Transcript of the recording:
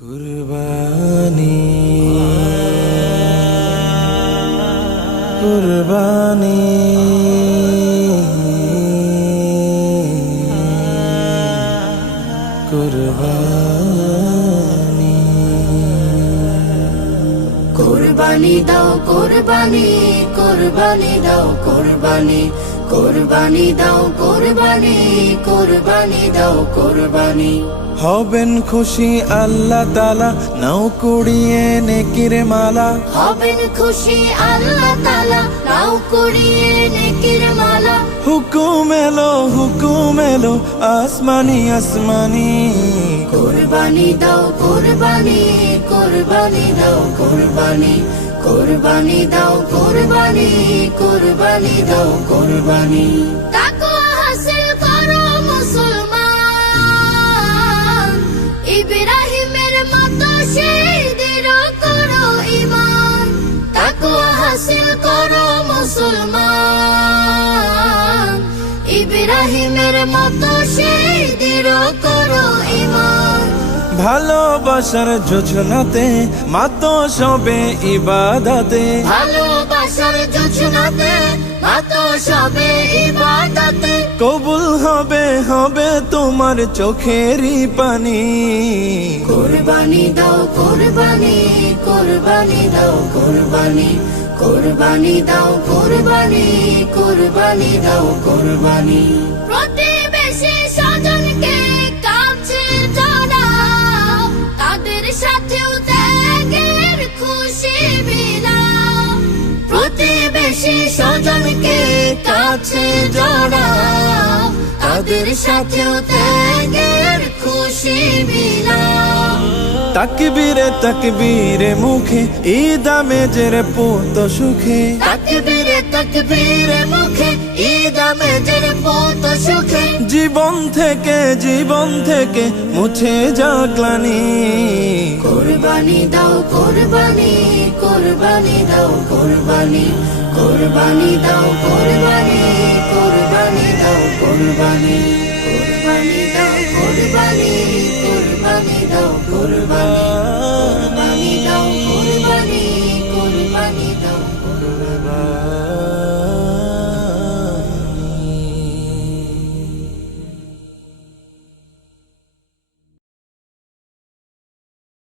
কুরবানি কুরবানি কুরবানি কুরবানি দাও কুরবানি কুরবানি দাও কুরবানি কুরবানি দাও কুরবানি কুরবানি দাও কুরবানি হবেন খুশি আল্লাহ তাআলা নাও কুড়িয়ে নেকির মালা হবেন খুশি আল্লাহ তাআলা নাও কুড়িয়ে নেকির মালা হুকুম এলো আসমানি আসমানি কুরবানি দাও কুরবানি কুরবানি দাও কুরবানি কুরবানি দাও কুরবানি কুরবানি দাও কুরবানি তাকওয়া হাসিল করো মুসলমান ইব্রাহিমের মতো শহীদের করো ঈমান তাকওয়া হাসিল করো মুসলমান ইব্রাহিমের মতো শহীদের করো ঈমান ভালোবাসার যোজনাতে মাতো সবে ইবাদতে ভালোবাসার যোজনাতে মাতো সবে ইবাদতে কবুল হবে তোমার চোখেরই পানি কুরবানি দাও কুরবানি কুরবানি দাও কুরবানি কুরবানি দাও কুরবানি কুরবানি দাও কুরবানি প্রতিবেশী স্বজনকে কাছে জানাও তাদের সাথেও ত্যাগের খুশি বিলাও প্রতিবেশী স্বজনকে কাছে জড়াও তাদের সাথেও ত্যাগের খুশি বিলাও তাকবীরে মুখে ঈদ আমেজের পুত সুখে তাকবীরে মুখে ঈদ আমেজের পুত সুখে জীবন থেকে মুছে যা গ্লানি কুরবানি দাও কুরবানি কুরবানি দাও কুরবানি কুরবানি দাও কুরবানি কুরবানি দাও কুরবানি কুরবানি দাও কুরবানি কুরবানি দাও কুরবানি কুরবানি দাও কুরবানি কুরবানি দাও কুরবানি